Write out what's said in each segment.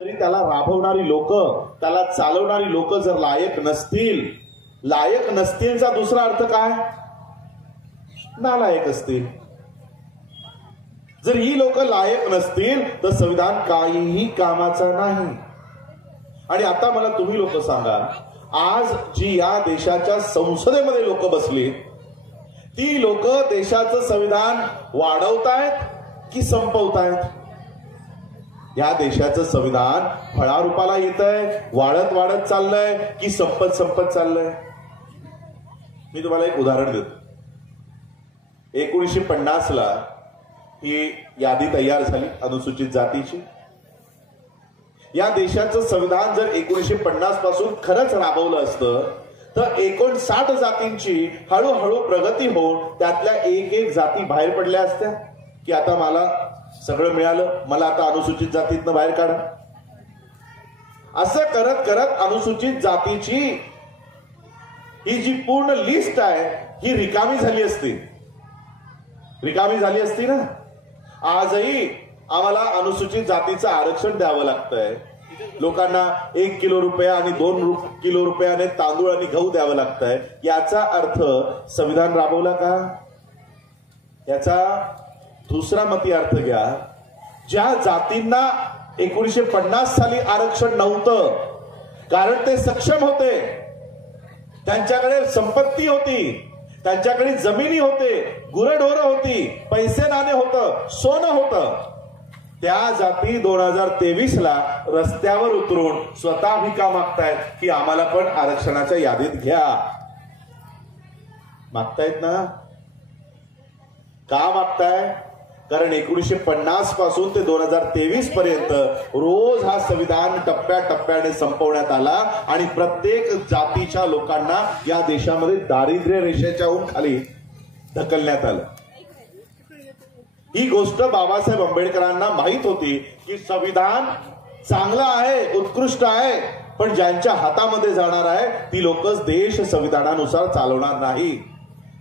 तरी त्याला राबवणारी लोक, त्याला चालवणारी लोक जर लायक नसतीलचा दुसरा अर्थ काय? नालायक असतील. जर ही लोक लायक नसतील तर संविधान काहीही कामाचा नाही. आणि आता मला तुम्ही लोक सांगा, आज जी या देशाच्या संसदेमध्ये लोक बसली, ती लोक देशाचं संविधान वाढवतायत की संपवतायत? या देशाचं संविधान फळारूपाला येतंय, वाढत वाढत चाललंय की संपत संपत चाललंय? मी तुम्हाला एक उदाहरण देतो. 1950 ला ही यादी तयार झाली अनुसूचित जातीची. या देशाचं संविधान जर 1950 पासून खरंच राबवलं असतं तर 59 जातींची हळूहळू प्रगती होऊन त्यातल्या एक एक जाती बाहेर पडल्या असत्या की आता मला सगळं मिळालं, मला आता अनुसूचित जातीतनं बाहेर काढा. असं करत करत अनुसूचित जातीची ही जी पूर्ण लिस्ट आहे ही रिकामी झाली असती ना. आजही आम्हाला अनुसूचित जातीचं आरक्षण द्यावं लागतंय. लोकांना 1 किलो रुपया आणि 2 किलो रुपयाने तांदूळ आणि गहू द्यावं लागतंय. याचा अर्थ संविधान राबवला का? याचा दुसरा मती अर्थ घ्या. ज्या जातींना 1950 साली आरक्षण नव्हतं कारण ते सक्षम होते, त्यांच्याकडे संपत्ती होती, त्यांच्याकडे जमिनी होते, गुरढोरं होती, पैसे नाणे होतं, सोनं होतं, त्या जाती 2023 ला रस्त्यावर उतरून स्वतः भिका मागतायत की आम्हाला पण आरक्षणाच्या यादीत घ्या. मागतायत ना? का मागताय? कारण 1950 पासून ते 2023 पर्यंत रोज हा संविधान टप्प्याटप्प्याने संपवण्यात आला आणि प्रत्येक जातीच्या लोकांना या देशामध्ये दारिद्र्य रेषेच्या खाली ढकलण्यात आलं. ही गोष्ट बाबासाहेब आंबेडकरांना माहित होती की संविधान चांगलं आहे, उत्कृष्ट आहे, पण ज्यांच्या हातामध्ये जाणार आहे ती लोकच देश संविधानानुसार चालवणार नाही.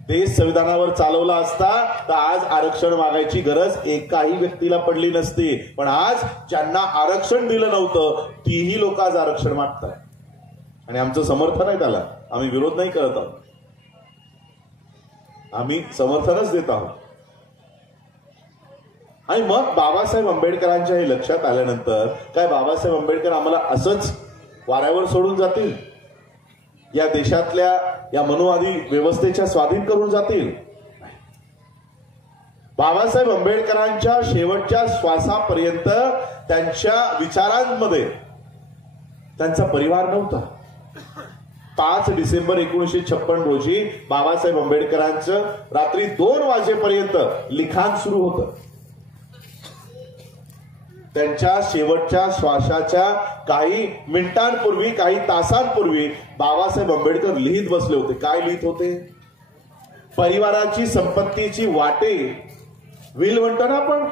देश संविधानावर चालवला असता तर आज आरक्षण मागायची गरज एकाही व्यक्तीला पडली नसती. पण आज ज्यांना आरक्षण दिलं नव्हतं तीही लोक आज आरक्षण मागतात आणि आमचं समर्थन आहे त्याला. आम्ही विरोध नाही करत आहोत, आम्ही समर्थनच देत आहोत. आणि मग बाबासाहेब आंबेडकरांच्या हे लक्षात आल्यानंतर काय बाबासाहेब आंबेडकर आम्हाला असंच वाऱ्यावर सोडून जातील? या देशातल्या या मनुवादी व्यवस्थेच्या स्वाधीन करून जातील? बाबासाहेब आंबेडकरांच्या शेवटच्या श्वासापर्यंत त्यांच्या विचारांमध्ये त्यांचा परिवार नव्हता. 5 डिसेंबर 1956 रोजी बाबासाहेब आंबेडकरांचं रात्री 2 वाजेपर्यंत लिखाण सुरू होतं. त्यांच्या शेवटच्या श्वासाच्या काही मिनिटांपूर्वी, काही तासांपूर्वी बाबासाहेब आंबेडकर लिहित बसले होते. काय लिहित होते? परिवाराची संपत्तीची वाटे, विल म्हणतो ना आपण,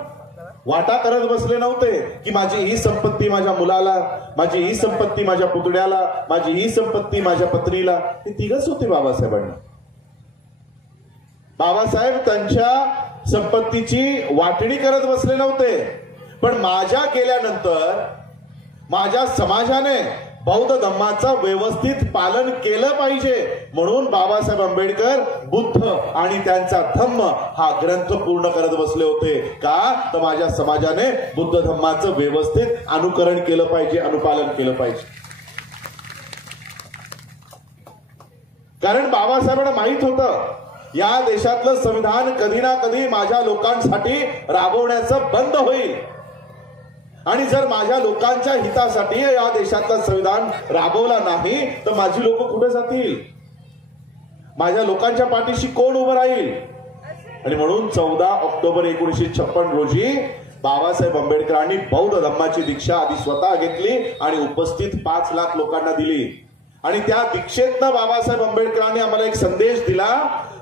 वाटा करत बसले नव्हते की माझी ही संपत्ती माझ्या मुलाला, माझी ही संपत्ती माझ्या पुतण्याला, माझी ही संपत्ती माझ्या पत्नीला. हे तिघच होते बाबासाहेबांना. बाबासाहेब त्यांच्या संपत्तीची वाटणी करत बसले नव्हते, पण माझ्या केल्यानंतर माझ्या समाजाने बौद्ध धम्माचं व्यवस्थित पालन केलं पाहिजे म्हणून बाबासाहेब आंबेडकर बुद्ध आणि त्यांचा धम्म हा ग्रंथ पूर्ण करत बसले होते. का? तर माझ्या समाजाने बुद्ध धम्माचं व्यवस्थित अनुकरण केलं पाहिजे, अनुपालन केलं पाहिजे. कारण बाबासाहेबांना माहित होतं या देशातलं संविधान कधी ना कधी माझ्या लोकांसाठी राबवण्याचं बंद होईल आणि जर माझ्या लोकांच्या हितासाठी या देशातलं संविधान राबवला नाही तर माझी लोक कुठे जातील? माझ्या लोकांच्या पाठीशी कोण उभं राहील? आणि म्हणून 14 ऑक्टोबर 1956 रोजी बाबासाहेब आंबेडकरांनी बौद्ध धम्माची दीक्षा आधी स्वतः घेतली आणि उपस्थित 5 लाख लोकांना दिली. आणि त्या दीक्षेतनं बाबासाहेब आंबेडकरांनी आम्हाला एक संदेश दिला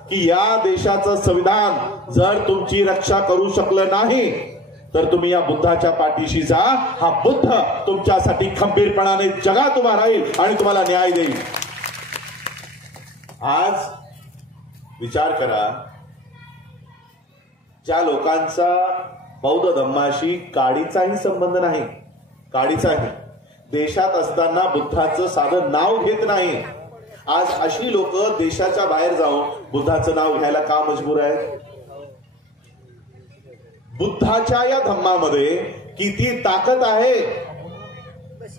की या देशाचं संविधान जर तुमची रक्षा करू शकलं नाही तर तुम्ही या बुद्धाच्या पाठीशी जा. हा बुद्ध तुमच्यासाठी खंबीरपणाने जगात उभा राहील आणि तुम्हाला न्याय देईल. आज विचार करा, ज्या लोकांचा बौद्ध धम्माशी काडीचाही संबंध नाही, काडीच आहे. देशात असताना बुद्धाचं साधं नाव घेत नाही. आज अशी लोक देशाच्या बाहेर जाऊन बुद्धाचं नाव घ्यायला का मजबूर आहेत? बुद्धाच्या या धम्मामध्ये किती ताकद आहे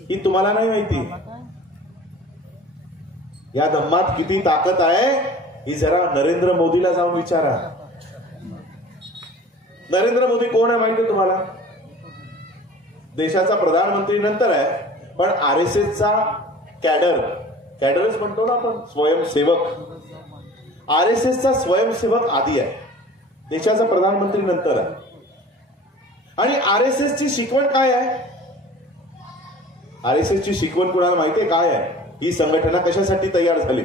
ही तुम्हाला नाही माहिती. या धम्मात किती ताकद आहे ही जरा नरेंद्र मोदीला जाऊन विचारा. नरेंद्र मोदी कोण आहे माहिती तुम्हाला? देशाचा प्रधानमंत्री नंतर आहे, पण RSSचा कॅडरच म्हणतो ना आपण, स्वयंसेवक. RSSचा स्वयंसेवक आधी आहे, देशाचा प्रधानमंत्री नंतर आहे. आणि RSSची शिकवण काय आहे? RSSची शिकवण कुणाला माहितीये काय आहे? ही संघटना कशासाठी तयार झाली?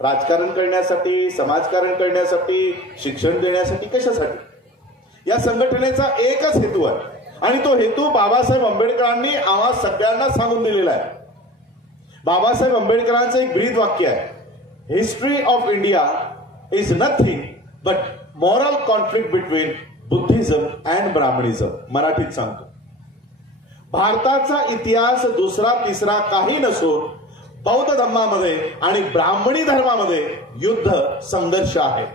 राजकारण करण्यासाठी, समाजकारण करण्यासाठी, शिक्षण देण्यासाठी, कशासाठी? या संघटनेचा एकच हेतू आहे आणि तो हेतू बाबासाहेब आंबेडकरांनी आम्हा सगळ्यांना सांगून दिलेला आहे. बाबासाहेब आंबेडकरांचं एक ब्रीद वाक्य आहे, history of India is nothing but moral conflict between Buddhism and Brahmanism. मराठीत सांगतो, भारताचा इतिहास दुसरा तिसरा काही नसून बौद्ध धर्मामध्ये आणि ब्राह्मणी धर्मामध्ये युद्ध संघर्ष आहे.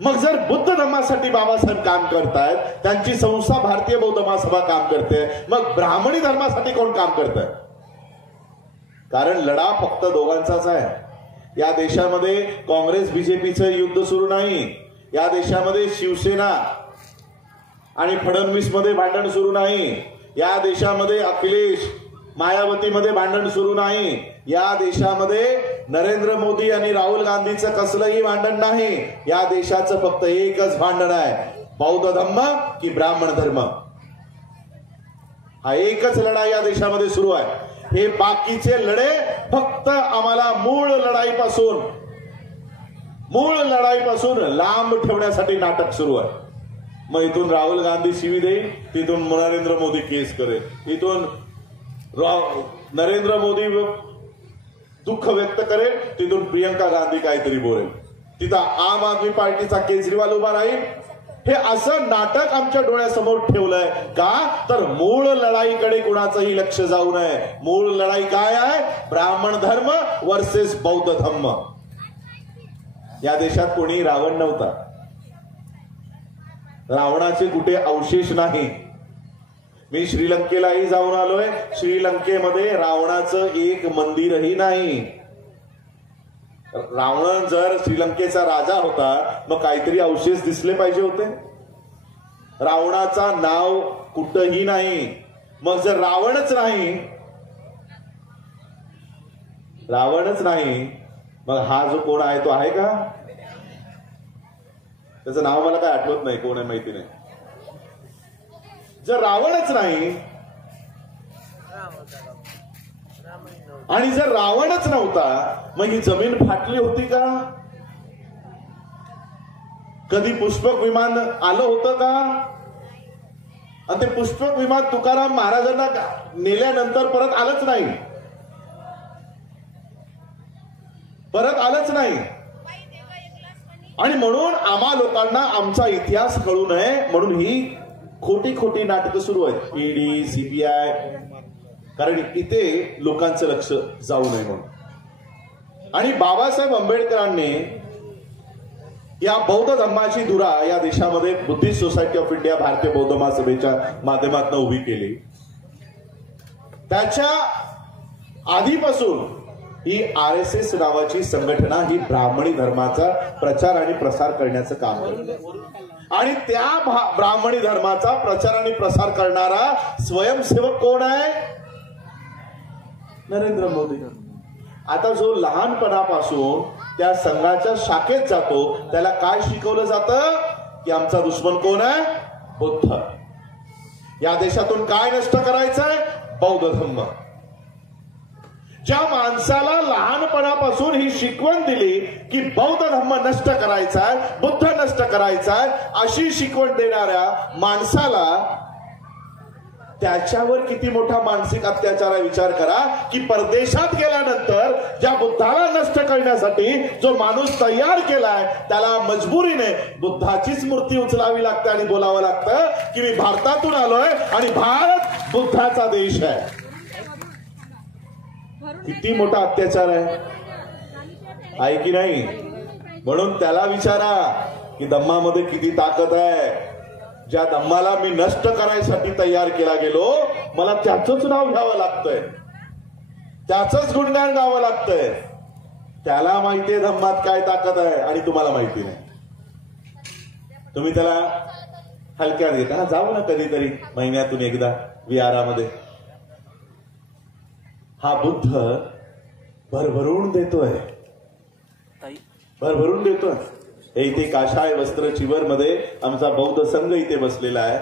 मग जर बुद्ध धर्मासाठी बाबासाहेब काम करतायत, त्यांची संस्था भारतीय बौद्ध महासभा काम करते, मग ब्राह्मणी धर्मासाठी कोण काम करत आहे? कारण लढा फक्त दोघांचाच आहे. या देशामध्ये काँग्रेस बीजेपीचं युद्ध सुरू नाही. या देशामध्ये शिवसेना आणि फडणवीस मध्ये भांडण सुरू नाही. या देशामध्ये अखिलेश मायावतीमध्ये भांडण सुरू नाही. या देशामध्ये नरेंद्र मोदी आणि राहुल गांधीचं कसलंही भांडण नाही. या देशाचं फक्त एकच भांडण आहे, बौद्ध धर्म की ब्राह्मण धर्म. हा एकच लढाई या देशामध्ये सुरू आहे. हे बाकीचे लढे फक्त आम्हाला मूळ लढाईपासून लांब ठेवण्यासाठी नाटक सुरू आहे. मग इथून राहुल गांधी शिवी देईल, तिथून नरेंद्र मोदी केस करेल, इथून नरेंद्र मोदी दुःख व्यक्त करेल, तिथून प्रियंका गांधी काहीतरी बोलेल, तिथं आम आदमी पार्टीचा केजरीवाल उभा राहील. हे असं नाटक आमच्या डोळ्यासमोर ठेवलंय का? तर मूळ लढाईकडे कुणाचंही लक्ष जाऊ नये. मूळ लढाई काय आहे? ब्राह्मण धर्म वर्सेस बौद्ध धर्म. या देशात कोणी रावण नव्हता, रावणाचे कुठे अवशेष नाही. मी श्रीलंकेलाही जाऊन आलोय, श्रीलंकेमध्ये रावणाचं एक मंदिरही नाही. रावण जर श्रीलंकेचा राजा होता, मग काहीतरी अवशेष दिसले पाहिजे होते. रावणाचा नाव कुठंही नाही. मग जर रावणच नाही, मग हा जो कोण आहे तो आहे का? त्याचं नाव मला काय आठवत नाही, कोण आहे माहिती नाही. जर रावणच नाही आणि जर रावणच नव्हता, मग ही जमीन फाटली होती का? कधी पुष्पक विमान आलं होतं का? आणि ते पुष्पक विमान तुकाराम महाराजांना नेल्यानंतर परत आलंच नाही. आणि म्हणून आम्हा लोकांना आमचा इतिहास कळू नये म्हणून ही खोटी नाटकं सुरू आहेत, ईडी, CBI, कारण इथे लोकांचं लक्ष जाऊ नये म्हणून. आणि बाबासाहेब आंबेडकरांनी या बौद्ध धर्माची धुरा या देशामध्ये बुद्धिस्ट सोसायटी ऑफ इंडिया, भारतीय बौद्ध महासभेच्या माध्यमातून उभी केली. त्याच्या आधीपासून ही RSS नावाची संघटना ही ब्राह्मणी धर्माचा प्रचार आणि प्रसार करण्याचं काम करते. आणि त्या ब्राह्मणी धर्माचा प्रचार आणि प्रसार करणारा स्वयंसेवक कोण आहे? नरेंद्र मोदी. आता जो लहानपणापासून त्या संघाच्या शाखेत जातो, त्याला काय शिकवलं जातं? की आमचा दुश्मन कोण आहे? बुद्ध. या देशातून काय नष्ट करायचंय? बौद्ध धर्म. ज्या माणसाला लहानपणापासून ही शिकवण दिली की बौद्ध धर्म नष्ट करायचा आहे, बुद्ध नष्ट करायचा आहे, अशी शिकवण देणाऱ्या माणसाला त्याच्यावर किती मोठा मानसिक अत्याचार आहे विचार करा की परदेशात गेल्यानंतर ज्या बुद्धाला नष्ट करण्यासाठी जो माणूस तयार केलाय त्याला मजबुरीने बुद्धाचीच मूर्ती उचलावी लागते आणि बोलावं लागतं की मी भारतातून आलोय आणि भारत बुद्धाचा देश आहे. किती मोठा अत्याचार आहे की नाही? म्हणून त्याला विचारा की दम्मामध्ये किती ताकद आहे. ज्या दम्माला मी नष्ट करायसाठी तयार केला गेलो मला त्याचंच नाव घ्यावं लागतंय, त्याचंच गुणगान गावं लागतंय. त्याला माहितीये धम्मात काय ताकद आहे आणि तुम्हाला माहिती नाही. तुम्ही त्याला हलक्यात घेता ना. जाऊ ना कधीतरी महिन्यातून एकदा विहारामध्ये. हा बुद्ध भरभरून देतोय, भरभरून देतोय. हे इथे काशाय वस्त्र चिवर मध्ये आमचा बौद्ध संघ इथे बसलेला आहे.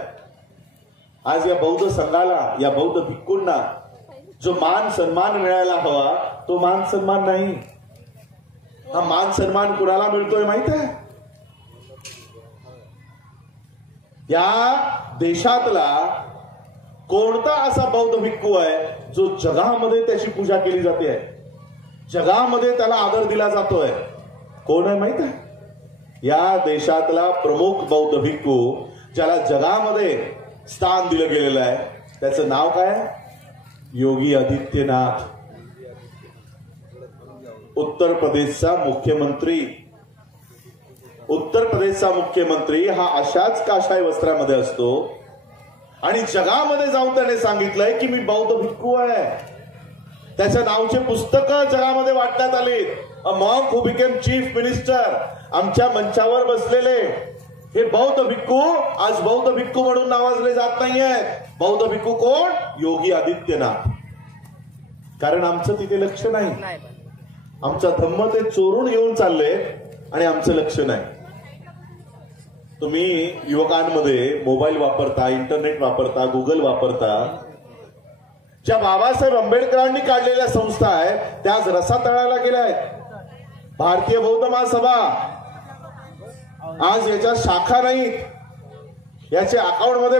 आज या बौद्ध संघाला, या बौद्ध भिक्खूंना जो मान सन्मान मिळायला हवा तो मान सन्मान नाही. हा मान सन्मान कुणाला मिळतोय माहित आहे? या देशातला कोणता असा बौद्ध भिक्खू आहे जो जगामध्ये त्याची पूजा केली जाते आहे, जगामध्ये त्याला आदर दिला जातोय? कोण आहे माहित आहे? या देशातला प्रमुख बौद्ध भिक्खू ज्याला जगामध्ये स्थान दिलं गेलेलं आहे त्याचं नाव काय? योगी आदित्यनाथ, उत्तर प्रदेशचा मुख्यमंत्री. उत्तर प्रदेशचा मुख्यमंत्री हा अशाच काशाय वस्त्रामध्ये असतो आणि जगामध्ये जाऊन त्याने सांगितलंय की मी बौद्ध भिक्खू आहे. त्याच्या नावचे पुस्तकं जगामध्ये वाटण्यात आले. A monk who became chief minister. आमच्या मंचावर बसलेले हे बौद्ध भिक्खू आज बौद्ध भिक्खू म्हणून नावाजले जात नाहीये. बौद्ध भिक्खू कोण? योगी आदित्यनाथ. कारण आमचं तिथे लक्ष नाही. आमचा धम्म ते चोरून घेऊन चालले आणि आमचं लक्ष नाही. तुम्ही युवकांमध्ये मोबाईल वापरता, इंटरनेट वापरता, गुगल वापरता. ज्या बाबासाहेब आंबेडकरांनी काढलेल्या संस्था आहेत त्या आज रसातळाला गेल्या आहेत. भारतीय बौद्ध महासभा आज याच्या शाखा नाहीत, याचे अकाउंट मध्ये